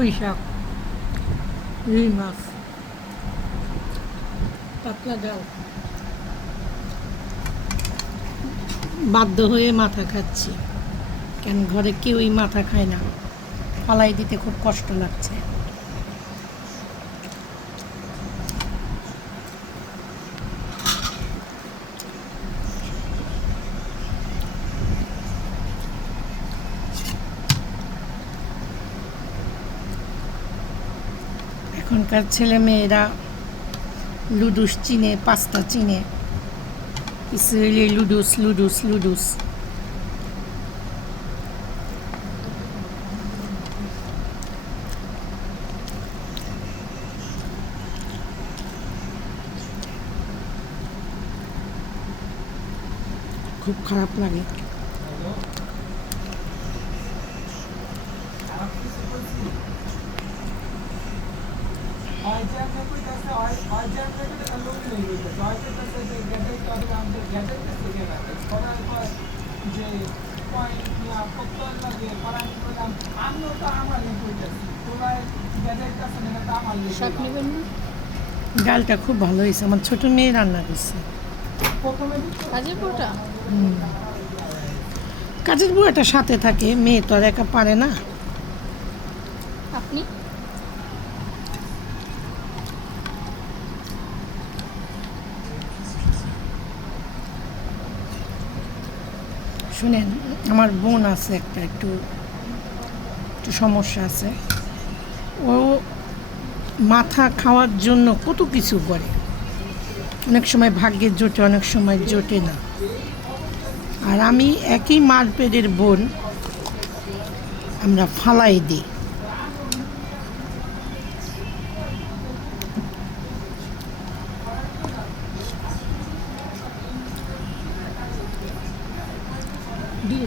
পুঁই শাক, রুই মাছ, পাতলা ডাল। বাধ্য হয়ে মাথা খাচ্ছি, কেন ঘরে কেউই মাথা খায় না, ফালাই দিতে খুব কষ্ট লাগছে। এখনকার ছেলে মেয়েরা লুডুস চিনে, পাস্তা চিনে, কিছু হইলে লুডুস লুডুস লুডুস। খুব খারাপ লাগে। ডালটা খুব ভালো হয়েছে, আমার ছোট মেয়ে রান্না করছে। কাজের বুয়াটা সাথে থাকে, মেয়ে তো আর একা পারে না। আপনি শুনেন, আমার বোন আছে একটা, একটু সমস্যা আছে। ও মাথা খাওয়ার জন্য কত কিছু করে, অনেক সময় ভাগ্যের জোটে, অনেক সময় জোটে না। আর আমি একই মার পেটের বোন, আমরা ফালাই দিই। দিয়ে